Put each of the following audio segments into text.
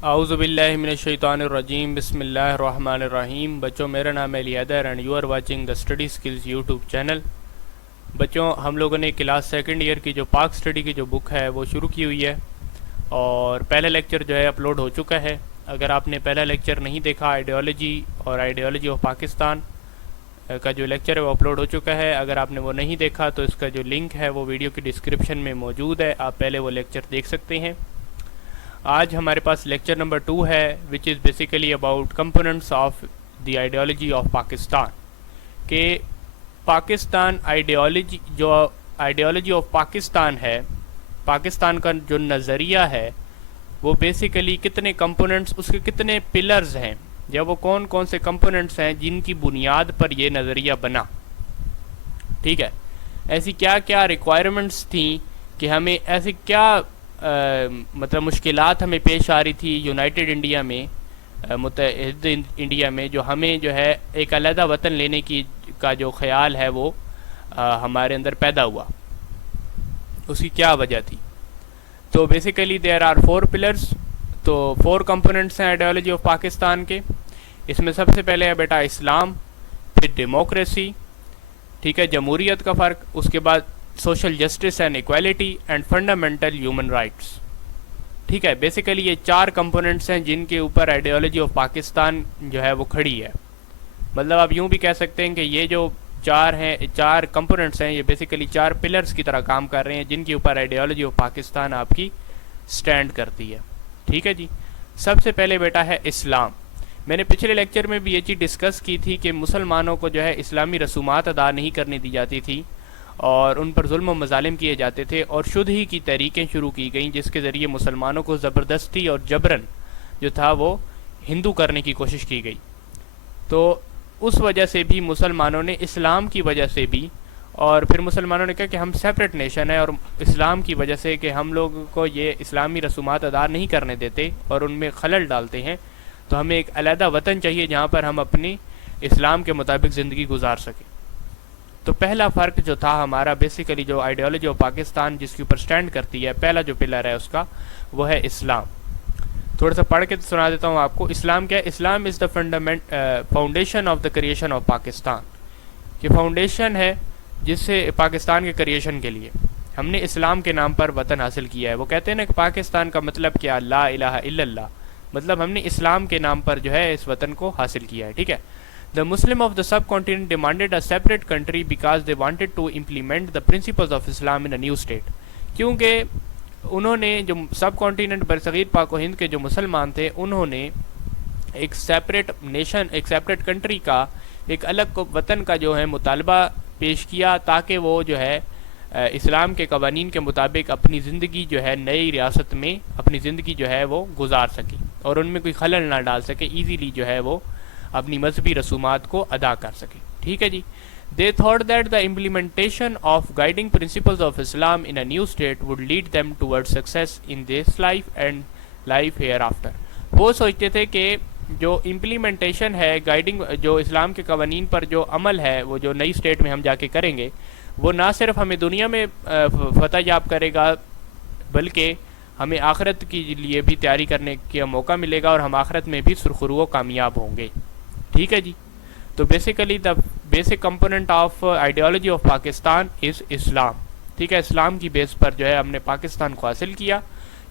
اعوذ باللہ من الشیطان الرجیم، بسم اللہ الرحمن الرحیم۔ بچوں، میرا نام ہے لیادر and you are watching the study skills YouTube channel. بچوں، ہم لوگوں نے کلاس سیکنڈ ایئر کی جو پاک اسٹڈی کی جو بک ہے وہ شروع کی ہوئی ہے، اور پہلا لیکچر جو ہے اپلوڈ ہو چکا ہے۔ اگر آپ نے پہلا لیکچر نہیں دیکھا، آئیڈیالوجی اور آئیڈیالوجی آف پاکستان کا جو لیکچر ہے وہ اپلوڈ ہو چکا ہے۔ اگر آپ نے وہ نہیں دیکھا تو اس کا جو لنک ہے وہ ویڈیو کی ڈسکرپشن میں موجود ہے، آپ پہلے وہ لیکچر دیکھ سکتے ہیں۔ آج ہمارے پاس لیکچر نمبر 2 ہے، which is basically about components of the ideology of Pakistan, کہ پاکستان آئیڈیالوجی آف پاکستان ہے، پاکستان کا جو نظریہ ہے وہ بیسیکلی کتنے کمپوننٹس، اس کے کتنے پلرز ہیں، یا وہ کون کون سے کمپوننٹس ہیں جن کی بنیاد پر یہ نظریہ بنا۔ ٹھیک ہے، ایسی کیا کیا ریکوائرمنٹس تھیں کہ ہمیں ایسی کیا مطلب مشکلات ہمیں پیش آ رہی تھی یونائٹڈ انڈیا میں، متحد انڈیا میں، جو ہمیں جو ہے ایک علیحدہ وطن لینے کی کا جو خیال ہے وہ ہمارے اندر پیدا ہوا، اس کی کیا وجہ تھی۔ تو بیسیکلی دیر آر 4 پلرز، تو 4 کمپوننٹس ہیں آئیڈیالوجی آف پاکستان کے۔ اس میں سب سے پہلے ہے بیٹا اسلام، پھر ڈیموکریسی، ٹھیک ہے، جمہوریت کا فرق، اس کے بعد social justice and equality and fundamental human rights. ٹھیک ہے، بیسیکلی یہ 4 کمپوننٹس ہیں جن کے اوپر آئیڈیالوجی آف پاکستان جو ہے وہ کھڑی ہے۔ مطلب آپ یوں بھی کہہ سکتے ہیں کہ یہ جو 4 کمپوننٹس ہیں، یہ بیسیکلی 4 پلرز کی طرح کام کر رہے ہیں جن کے اوپر آئیڈیالوجی آف پاکستان آپ کی سٹینڈ کرتی ہے۔ ٹھیک ہے جی، سب سے پہلے بیٹا ہے اسلام۔ میں نے پچھلے لیکچر میں بھی یہ چیز ڈسکس کی تھی کہ مسلمانوں کو جو ہے اسلامی رسومات ادا نہیں کرنے دی جاتی تھی، اور ان پر ظلم و مظالم کیے جاتے تھے، اور شدھ ہی کی تحریکیں شروع کی گئیں جس کے ذریعے مسلمانوں کو زبردستی اور جبرن جو تھا وہ ہندو کرنے کی کوشش کی گئی۔ تو اس وجہ سے بھی مسلمانوں نے، اسلام کی وجہ سے بھی، اور پھر مسلمانوں نے کہا کہ ہم سیپریٹ نیشن ہے، اور اسلام کی وجہ سے کہ ہم لوگوں کو یہ اسلامی رسومات ادا نہیں کرنے دیتے اور ان میں خلل ڈالتے ہیں، تو ہمیں ایک علیحدہ وطن چاہیے جہاں پر ہم اپنی اسلام کے مطابق زندگی گزار سکیں۔ تو پہلا فرق جو تھا ہمارا، بیسیکلی جو آئیڈیالوجی آف پاکستان جس کے اوپر سٹینڈ کرتی ہے، پہلا جو پلر ہے اس کا وہ ہے اسلام۔ تھوڑا سا پڑھ کے سنا دیتا ہوں آپ کو۔ اسلام کیا ہے؟ Islam is the foundation of the creation of Pakistan, کہ فاؤنڈیشن ہے جس سے پاکستان کے کریشن کے لیے ہم نے اسلام کے نام پر وطن حاصل کیا ہے۔ وہ کہتے ہیں نا کہ پاکستان کا مطلب کیا؟ لا الہ الا اللہ، مطلب ہم نے اسلام کے نام پر جو ہے اس وطن کو حاصل کیا ہے۔ ٹھیک ہے، The Muslim of the subcontinent demanded a separate country because they wanted to implement the principles of Islam in a new state، کیونکہ انہوں نے جو سب کانٹیننٹ برصغیر پاک و ہند کے جو مسلمان تھے، انہوں نے ایک سیپریٹ نیشن، ایک سیپریٹ کنٹری کا، ایک الگ وطن کا جو ہے مطالبہ پیش کیا، تاکہ وہ جو ہے اسلام کے قوانین کے مطابق اپنی زندگی جو ہے نئی ریاست میں اپنی زندگی جو ہے وہ گزار سکیں، اور ان میں کوئی خلل نہ ڈال سکے، ایزیلی جو ہے وہ اپنی مذہبی رسومات کو ادا کر سکے۔ ٹھیک ہے جی، they thought that the implementation of guiding principles of Islam in a new state would lead them towards success in this life and life hereafter۔ وہ سوچتے تھے کہ جو امپلیمنٹیشن ہے، گائیڈنگ، جو اسلام کے قوانین پر جو عمل ہے، وہ جو نئی اسٹیٹ میں ہم جا کے کریں گے، وہ نہ صرف ہمیں دنیا میں فتح یاب کرے گا، بلکہ ہمیں آخرت کے لیے بھی تیاری کرنے کا موقع ملے گا، اور ہم آخرت میں بھی سرخرو کامیاب ہوں گے۔ ٹھیک ہے جی، تو basically the basic component of ideology of Pakistan is Islam. ٹھیک ہے، اسلام کی بیس پر جو ہے ہم نے پاکستان کو حاصل کیا،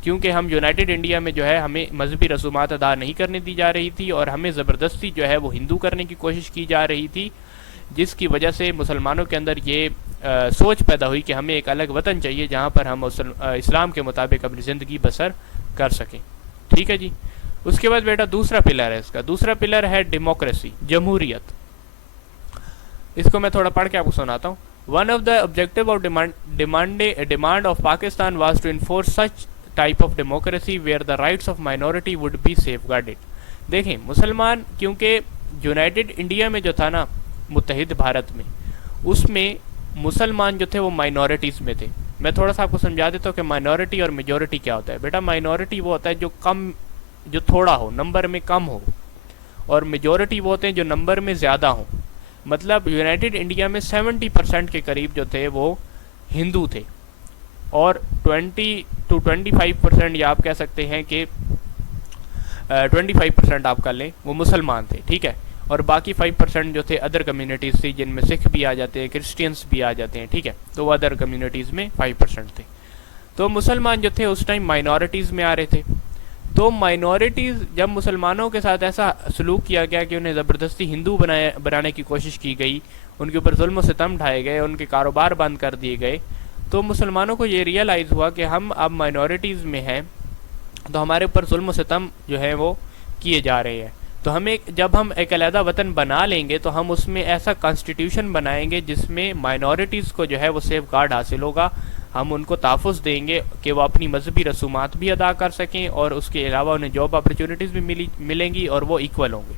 کیونکہ ہم یونائٹڈ انڈیا میں جو ہے ہمیں مذہبی رسومات ادا نہیں کرنے دی جا رہی تھی، اور ہمیں زبردستی جو ہے وہ ہندو کرنے کی کوشش کی جا رہی تھی، جس کی وجہ سے مسلمانوں کے اندر یہ سوچ پیدا ہوئی کہ ہمیں ایک الگ وطن چاہیے جہاں پر ہم اسلام کے مطابق اپنی زندگی بسر کر سکیں۔ ٹھیک ہے جی، اس کے بعد بیٹا دوسرا پلر ہے، اس کا دوسرا پلر ہے ڈیموکریسی، جمہوریت۔ اس کو میں تھوڑا پڑھ کے آپ کو سناتا ہوں۔ One of the objective of demand of Pakistan was to enforce such type of democracy where the rights of minority would be safeguarded. دیکھیں، مسلمان، کیونکہ یونائٹڈ انڈیا میں جو تھا نا، متحد بھارت میں، اس میں مسلمان جو تھے وہ مائنورٹیز میں تھے۔ میں تھوڑا سا آپ کو سمجھا دیتا ہوں کہ مائنورٹی اور میجورٹی کیا ہوتا ہے۔ بیٹا، مائنورٹی وہ ہوتا ہے جو تھوڑا ہو، نمبر میں کم ہو، اور میجورٹی وہ ہوتے ہیں جو نمبر میں زیادہ ہوں۔ مطلب یونائٹڈ انڈیا میں 70% کے قریب جو تھے وہ ہندو تھے، اور 20 to 25%، یا آپ کہہ سکتے ہیں کہ 25% آپ کر لیں وہ مسلمان تھے، ٹھیک ہے، اور باقی 5% جو تھے ادر کمیونٹیز تھی، جن میں سکھ بھی آ جاتے ہیں، کرسچینس بھی آ جاتے ہیں، ٹھیک ہے، تو وہ ادر کمیونٹیز میں 5% تھے. تو مسلمان جو تھے اس ٹائم مائنورٹیز میں آ رہے تھے. تو مائنورٹیز جب مسلمانوں کے ساتھ ایسا سلوک کیا گیا کہ انہیں زبردستی ہندو بنانے کی کوشش کی گئی، ان کے اوپر ظلم و ستم ڈھائے گئے، ان کے کاروبار بند کر دیے گئے، تو مسلمانوں کو یہ ریئلائز ہوا کہ ہم اب مائنورٹیز میں ہیں، تو ہمارے اوپر ظلم و ستم جو ہے وہ کیے جا رہے ہیں. تو جب ہم ایک علیحدہ وطن بنا لیں گے تو ہم اس میں ایسا کانسٹیٹیوشن بنائیں گے جس میں مائنورٹیز کو جو ہے وہ سیف گارڈ حاصل ہوگا. ہم ان کو تحفظ دیں گے کہ وہ اپنی مذہبی رسومات بھی ادا کر سکیں، اور اس کے علاوہ انہیں جاب اپرچونیٹیز بھی ملیں گی، اور وہ ایکول ہوں گے.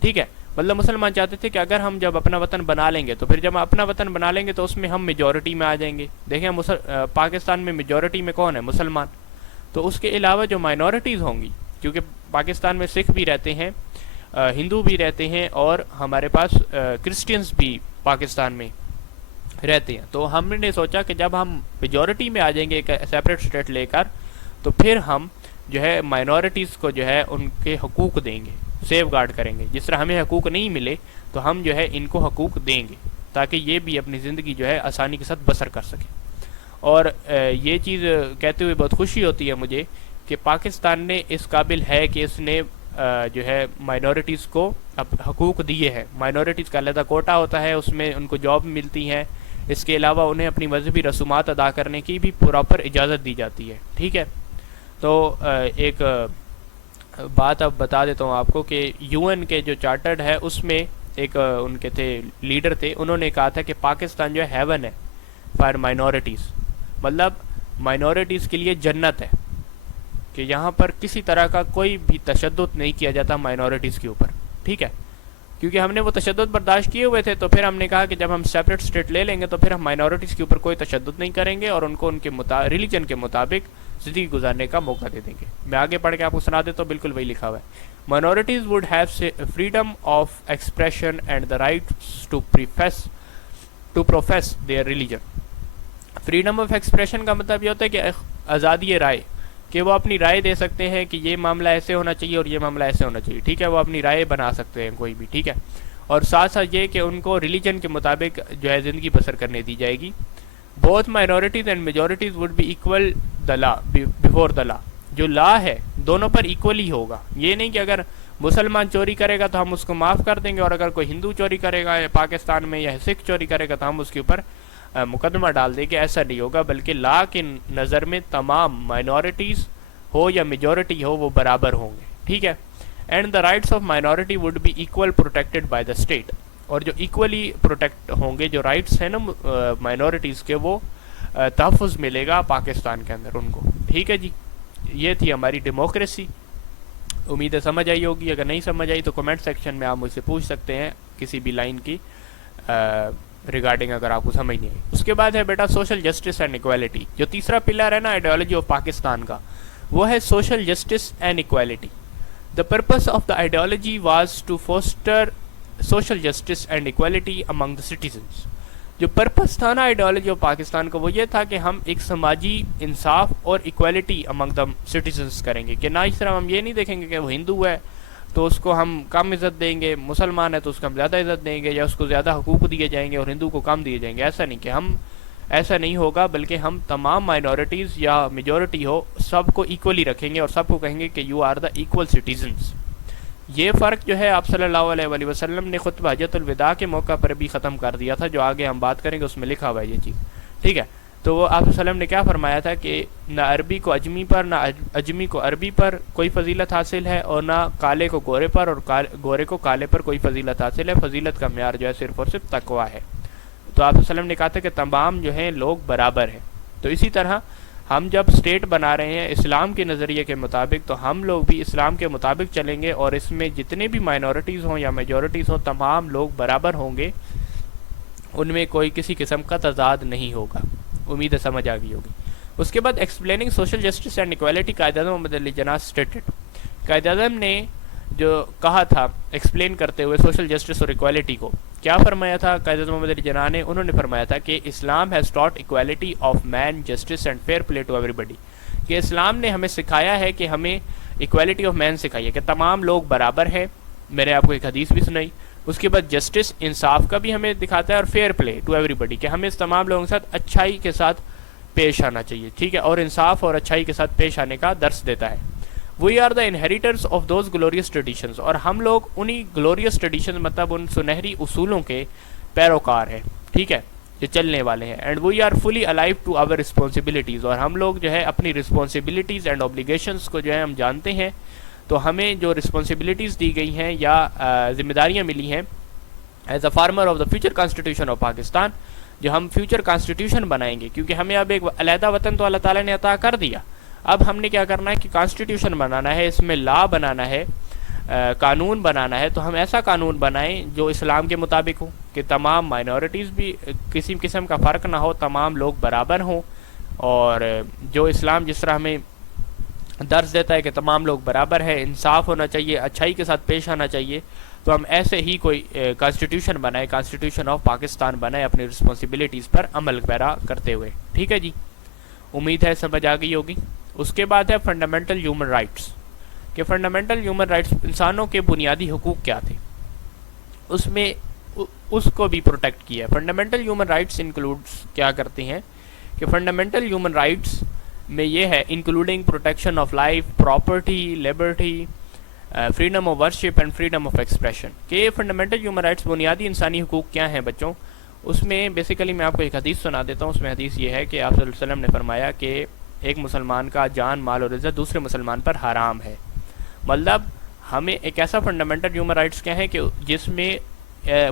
ٹھیک ہے، مطلب مسلمان چاہتے تھے کہ اگر ہم جب اپنا وطن بنا لیں گے تو پھر جب ہم اپنا وطن بنا لیں گے تو اس میں ہم میجورٹی میں آ جائیں گے. دیکھیں پاکستان میں میجورٹی میں کون ہے؟ مسلمان. تو اس کے علاوہ جو مائنورٹیز ہوں گی، کیونکہ پاکستان میں سکھ بھی رہتے ہیں، ہندو بھی رہتے ہیں، اور ہمارے پاس کرسچینس بھی پاکستان میں رہتے ہیں. تو ہم نے سوچا کہ جب ہم میجورٹی میں آ جائیں گے ایک سیپریٹ اسٹیٹ لے کر، تو پھر ہم جو ہے مائنورٹیز کو جو ہے ان کے حقوق دیں گے، سیف گارڈ کریں گے. جس طرح ہمیں حقوق نہیں ملے تو ہم جو ہے ان کو حقوق دیں گے، تاکہ یہ بھی اپنی زندگی جو ہے آسانی کے ساتھ بسر کر سکیں. اور یہ چیز کہتے ہوئے بہت خوشی ہوتی ہے مجھے کہ پاکستان نے اس قابل ہے کہ اس نے جو ہے مائنورٹیز کو حقوق دیے ہیں. مائنورٹیز کا علیحدہ کوٹا ہوتا ہے، اس میں ان کو جاب ملتی ہیں. اس کے علاوہ انہیں اپنی مذہبی رسومات ادا کرنے کی بھی پراپر اجازت دی جاتی ہے. ٹھیک ہے، تو ایک بات اب بتا دیتا ہوں آپ کو کہ یو این کے جو چارٹرڈ ہے اس میں ایک ان کے تھے لیڈر تھے، انہوں نے کہا تھا کہ پاکستان جو ہے ہیون ہے فار مائنورٹیز، مطلب مائنورٹیز کے لیے جنت ہے، کہ یہاں پر کسی طرح کا کوئی بھی تشدد نہیں کیا جاتا مائنورٹیز کے اوپر. ٹھیک ہے، کیونکہ ہم نے وہ تشدد برداشت کیے ہوئے تھے، تو پھر ہم نے کہا کہ جب ہم سیپریٹ اسٹیٹ لے لیں گے تو پھر ہم مائنورٹیز کے اوپر کوئی تشدد نہیں کریں گے، اور ان کو ان کے ریلیجن کے مطابق زندگی گزارنے کا موقع دے دیں گے. میں آگے پڑھ کے آپ کو سنا دیتا ہوں، بالکل وہی لکھا ہوا ہے. Minorities would have freedom of expression and the right to profess their religion. Freedom of expression کا مطلب یہ ہوتا ہے کہ آزادی رائے، کہ وہ اپنی رائے دے سکتے ہیں کہ یہ معاملہ ایسے ہونا چاہیے اور یہ معاملہ ایسے ہونا چاہیے. ٹھیک ہے، وہ اپنی رائے بنا سکتے ہیں کوئی بھی. ٹھیک ہے، اور ساتھ ساتھ یہ کہ ان کو ریلیجن کے مطابق جو ہے زندگی بسر کرنے دی جائے گی. Both minorities and majorities would be equal the law before the law. جو لا ہے دونوں پر ایکول ہی ہوگا. یہ نہیں کہ اگر مسلمان چوری کرے گا تو ہم اس کو معاف کر دیں گے، اور اگر کوئی ہندو چوری کرے گا پاکستان میں یا سکھ چوری کرے گا تو ہم اس کے اوپر مقدمہ ڈال دیں گے. ایسا نہیں ہوگا، بلکہ لا کی نظر میں تمام مائنورٹیز ہو یا میجورٹی ہو وہ برابر ہوں گے. ٹھیک ہے، and the rights of minority would be equal protected by the state. اور جو ایکولی پروٹیکٹ ہوں گے، جو رائٹس ہیں نا مائنورٹیز کے، وہ تحفظ ملے گا پاکستان کے اندر ان کو. ٹھیک ہے جی، یہ تھی ہماری ڈیموکریسی. امید ہے سمجھ آئی ہوگی. اگر نہیں سمجھ آئی تو کمنٹ سیکشن میں آپ مجھ سے پوچھ سکتے ہیں کسی بھی لائن کی ریگارڈنگ اگر آپ کو سمجھ نہیں آئی. اس کے بعد ہے بیٹا سوشل جسٹس اینڈ ایکویلٹی. جو تیسرا پلر ہے نا آئیڈیالوجی آف پاکستان کا، وہ ہے social justice and equality. The purpose of the ideology was to foster social justice and equality among the citizens. جو پرپز تھا نا آئیڈیالوجی آف پاکستان کا، وہ یہ تھا کہ ہم ایک سماجی انصاف اور ایکویلٹی امنگ دا سٹیزنس کریں گے. کہ نہ اس طرح ہم یہ نہیں دیکھیں گے کہ وہ ہندو ہے تو اس کو ہم کم عزت دیں گے، مسلمان ہے تو اس کو ہم زیادہ عزت دیں گے، یا اس کو زیادہ حقوق دیے جائیں گے اور ہندو کو کم دیے جائیں گے. ایسا نہیں، کہ ہم ایسا نہیں ہوگا، بلکہ ہم تمام مائنورٹیز یا میجورٹی ہو سب کو ایکولی رکھیں گے اور سب کو کہیں گے کہ you are the equal citizens. یہ فرق جو ہے آپ صلی اللہ علیہ وآلہ وسلم نے خطبہ حجۃ الوداع کے موقع پر بھی ختم کر دیا تھا، جو آگے ہم بات کریں گے اس میں لکھا ہوا ہے یہ چیز. ٹھیک ہے، تو وہ آپ صلی اللہ علیہ وسلم نے کیا فرمایا تھا کہ نہ عربی کو اجمی پر، نہ اجمی کو عربی پر کوئی فضیلت حاصل ہے، اور نہ کالے کو گورے پر، اور گورے کو کالے پر کوئی فضیلت حاصل ہے. فضیلت کا معیار جو ہے صرف اور صرف تقویٰ ہے. تو آپ صلی اللہ علیہ وسلم نے کہا تھا کہ تمام جو ہیں لوگ برابر ہیں. تو اسی طرح ہم جب اسٹیٹ بنا رہے ہیں اسلام کے نظریے کے مطابق، تو ہم لوگ بھی اسلام کے مطابق چلیں گے، اور اس میں جتنے بھی مائنورٹیز ہوں یا میجورٹیز ہوں تمام لوگ برابر ہوں گے، ان میں کوئی کسی قسم کا تضاد نہیں ہوگا. امید ہے سمجھ آ گئی ہوگی. اس کے بعد explaining social justice and equality, Quaid Azam Muhammad Ali Jinnah stated. Quaid Azam نے جو کہا تھا ایکسپلین کرتے ہوئے سوشل جسٹس اور ایکویلٹی کو، کیا فرمایا تھا قائد اعظم محمد علی جناح نے؟ انہوں نے فرمایا تھا کہ Islam has taught equality of men, justice and fair play to everybody. کہ اسلام نے ہمیں سکھایا ہے کہ ہمیں ایکویلٹی آف مین سکھائی ہے کہ تمام لوگ برابر ہیں، میں نے آپ کو ایک حدیث بھی سنائی. اس کے بعد جسٹس، انصاف کا بھی ہمیں دکھاتا ہے، اور fair play to everybody کہ ہمیں اس تمام لوگوں کے ساتھ اچھائی کے ساتھ پیش آنا چاہیے، ٹھیک ہے، اور انصاف اور اچھائی کے ساتھ پیش آنے کا درس دیتا ہے. We are the inheritors of those glorious traditions, اور ہم لوگ انہی گلوریس ٹریڈیشنز مطلب ان سنہری اصولوں کے پیروکار ہیں، ٹھیک ہے، جو چلنے والے ہیں. And we are fully alive to our responsibilities, اور ہم لوگ جو ہے اپنی رسپانسبلٹیز اینڈ اوبلیگیشنز کو جو ہے ہم جانتے ہیں. تو ہمیں جو رسپانسبلٹیز دی گئی ہیں یا ذمہ داریاں ملی ہیں as a former of the future constitution of Pakistan, جو ہم فیوچر کانسٹیٹیوشن بنائیں گے، کیونکہ ہمیں اب ایک علیحدہ وطن تو اللہ تعالیٰ نے عطا کر دیا. اب ہم نے کیا کرنا ہے کہ کانسٹیٹیوشن بنانا ہے، اس میں لا بنانا ہے، قانون بنانا ہے. تو ہم ایسا قانون بنائیں جو اسلام کے مطابق ہو، کہ تمام مائنورٹیز بھی کسی قسم کا فرق نہ ہو، تمام لوگ برابر ہوں، اور جو اسلام جس طرح ہمیں درس دیتا ہے کہ تمام لوگ برابر ہے، انصاف ہونا چاہیے، اچھائی کے ساتھ پیش آنا چاہیے. تو ہم ایسے ہی کوئی کانسٹیٹیوشن بنائے، کانسٹیٹیوشن آف پاکستان بنائے اپنی رسپانسبلٹیز پر عمل پیرا کرتے ہوئے. ٹھیک ہے جی، امید ہے سمجھ آ گئی ہوگی. اس کے بعد ہے فنڈامنٹل ہیومن رائٹس، کہ فنڈامنٹل ہیومن رائٹس انسانوں کے بنیادی حقوق کیا تھے، اس میں اس کو بھی پروٹیکٹ کیا ہے. فنڈامنٹل ہیومن رائٹس انکلوڈس کیا کرتے ہیں کہ فنڈامنٹل ہیومن رائٹس میں یہ ہے including protection of life, property, Liberty, freedom of worship and freedom of expression. کہ یہ فنڈامنٹل ہیومن رائٹس بنیادی انسانی حقوق کیا ہیں بچوں. اس میں بیسیکلی میں آپ کو ایک حدیث سنا دیتا ہوں. اس میں حدیث یہ ہے کہ آپ صلی اللہ علیہ وسلم نے فرمایا کہ ایک مسلمان کا جان، مال اور عزت دوسرے مسلمان پر حرام ہے. مطلب ہمیں ایک ایسا فنڈامنٹل ہیومن رائٹس کیا ہے کہ جس میں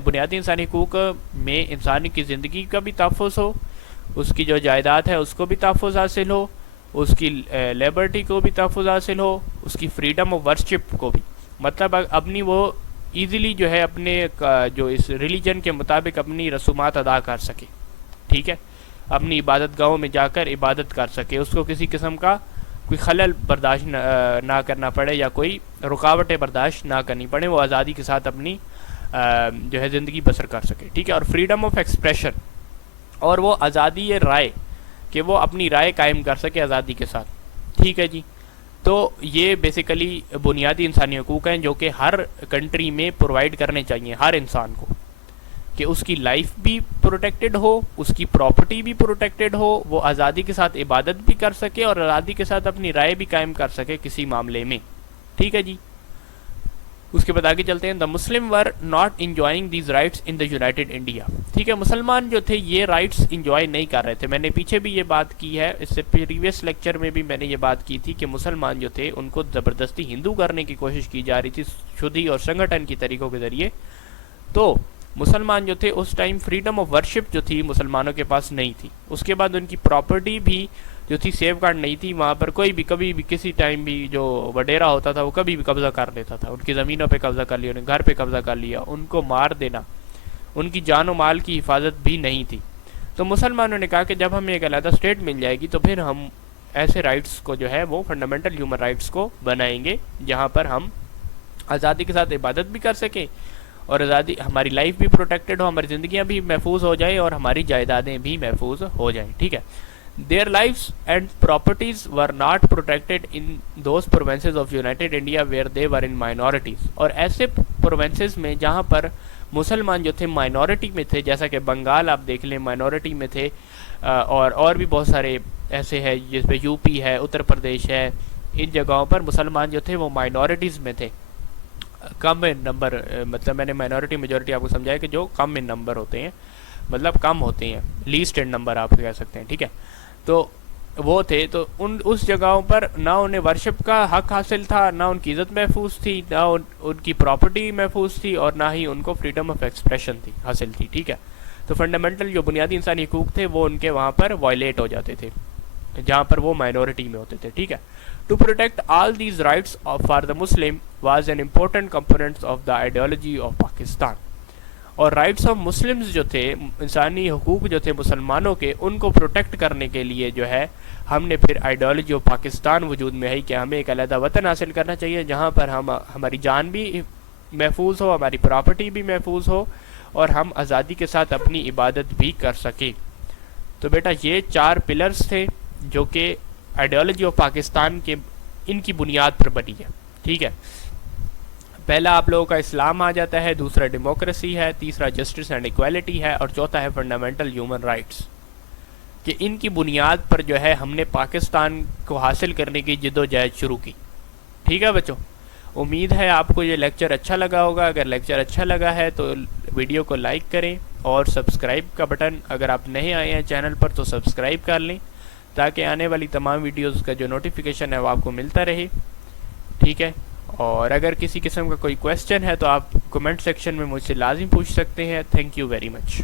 بنیادی انسانی حقوق میں انسانی کی زندگی کا بھی تحفظ ہو، اس کی جو جائیداد ہے اس کو بھی تحفظ حاصل ہو، اس کی لیبرٹی کو بھی تحفظ حاصل ہو، اس کی فریڈم آف ورشپ کو بھی، مطلب اپنی وہ ایزیلی جو ہے اپنے جو اس ریلیجن کے مطابق اپنی رسومات ادا کر سکے. ٹھیک ہے، اپنی عبادت گاہوں میں جا کر عبادت کر سکے، اس کو کسی قسم کا کوئی خلل برداشت نہ کرنا پڑے یا کوئی رکاوٹیں برداشت نہ کرنی پڑے، وہ آزادی کے ساتھ اپنی جو ہے زندگی بسر کر سکے. ٹھیک ہے، اور فریڈم آف ایکسپریشن، اور وہ آزادی رائے کہ وہ اپنی رائے قائم کر سکے آزادی کے ساتھ. ٹھیک ہے جی، تو یہ بیسیکلی بنیادی انسانی حقوق ہیں جو کہ ہر کنٹری میں پرووائڈ کرنے چاہیے ہر انسان کو، کہ اس کی لائف بھی پروٹیکٹڈ ہو، اس کی پراپرٹی بھی پروٹیکٹڈ ہو، وہ آزادی کے ساتھ عبادت بھی کر سکے اور آزادی کے ساتھ اپنی رائے بھی قائم کر سکے کسی معاملے میں. ٹھیک ہے جی، اس کے بعد آگے چلتے ہیں. The Muslim were not enjoying these rights in the united India. ٹھیک ہے، مسلمان جو تھے یہ رائٹس انجوائے نہیں کر رہے تھے. میں نے پیچھے بھی یہ بات کی ہے، اس سے پریویس لیکچر میں بھی میں نے یہ بات کی تھی کہ مسلمان جو تھے ان کو زبردستی ہندو کرنے کی کوشش کی جا رہی تھی شدھی اور سنگھٹن کی طریقوں کے ذریعے. تو مسلمان جو تھے اس ٹائم فریڈم آف ورشپ جو تھی مسلمانوں کے پاس نہیں تھی. اس کے بعد ان کی پراپرٹی بھی جو تھی سیف گارڈ نہیں تھی. وہاں پر کوئی بھی کبھی بھی کسی ٹائم بھی جو وڈیرا ہوتا تھا وہ کبھی بھی قبضہ کر لیتا تھا. ان کی زمینوں پہ قبضہ کر لیا، ان گھر پہ قبضہ کر لیا، ان کو مار دینا، ان کی جان و مال کی حفاظت بھی نہیں تھی. تو مسلمانوں نے کہا کہ جب ہمیں ایک علیحدہ اسٹیٹ مل جائے گی تو پھر ہم ایسے رائٹس کو جو ہے وہ فنڈامنٹل ہیومن رائٹس کو بنائیں گے جہاں پر ہم آزادی کے ساتھ عبادت بھی کر سکیں اور آزادی ہماری لائف بھی پروٹیکٹڈ ہو، ہماری زندگیاں بھی محفوظ ہو جائیں اور ہماری جائیدادیں بھی محفوظ ہو جائیں. ٹھیک ہے. Their lives and properties were not protected in those provinces of United India where they were in minorities. اور ایسے پروونسز میں جہاں پر مسلمان جو تھے مائنورٹی میں تھے، جیسا کہ بنگال آپ دیکھ لیں مائنورٹی میں تھے، اور بھی بہت سارے ایسے ہیں جس پہ یو پی ہے، اتر پردیش ہے، ان جگہوں پر مسلمان جو تھے وہ مائنورٹیز میں تھے، کم ان نمبر. مطلب میں نے مائنورٹی میجورٹی آپ کو سمجھایا کہ جو کم ان نمبر ہوتے ہیں، مطلب کم ہوتے ہیں، لیسٹ ان نمبر آپ کہہ سکتے ہیں. ٹھیک ہے، تو وہ تھے. تو اس جگہوں پر نہ انہیں ورشپ کا حق حاصل تھا، نہ ان کی عزت محفوظ تھی، نہ ان کی پراپرٹی محفوظ تھی، اور نہ ہی ان کو فریڈم آف ایکسپریشن تھی حاصل تھی. ٹھیک ہے، تو فنڈامنٹل جو بنیادی انسانی حقوق تھے وہ ان کے وہاں پر وائلیٹ ہو جاتے تھے جہاں پر وہ مائنورٹی میں ہوتے تھے. ٹھیک ہے. To protect all these rights for the Muslim was an important component of the ideology of Pakistan. اور رائٹس آف مسلمز جو تھے، انسانی حقوق جو تھے مسلمانوں کے، ان کو پروٹیکٹ کرنے کے لیے جو ہے ہم نے پھر آئیڈیالوجی آف پاکستان وجود میں ہے کہ ہمیں ایک علیحدہ وطن حاصل کرنا چاہیے جہاں پر ہماری جان بھی محفوظ ہو، ہماری پراپرٹی بھی محفوظ ہو، اور ہم آزادی کے ساتھ اپنی عبادت بھی کر سکیں. تو بیٹا یہ 4 پلرز تھے جو کہ آئیڈیالوجی آف پاکستان کے ان کی بنیاد پر بنی ہے. ٹھیک ہے، پہلا آپ لوگوں کا اسلام آ جاتا ہے، دوسرا ڈیموکریسی ہے، تیسرا جسٹس اینڈ ایکویلٹی ہے، اور چوتھا ہے فنڈامنٹل ہیومن رائٹس. کہ ان کی بنیاد پر جو ہے ہم نے پاکستان کو حاصل کرنے کی جد و جہد شروع کی. ٹھیک ہے بچوں، امید ہے آپ کو یہ لیکچر اچھا لگا ہوگا. اگر لیکچر اچھا لگا ہے تو ویڈیو کو لائک کریں، اور سبسکرائب کا بٹن اگر آپ نہیں آئے ہیں چینل پر تو سبسکرائب کر لیں، تاکہ آنے والی تمام ویڈیوز کا جو نوٹیفیکیشن ہے وہ آپ کو ملتا رہے. ٹھیک ہے، اور اگر کسی قسم کا کوئی کویسچن ہے تو آپ کمنٹ سیکشن میں مجھ سے لازم پوچھ سکتے ہیں. Thank you very much.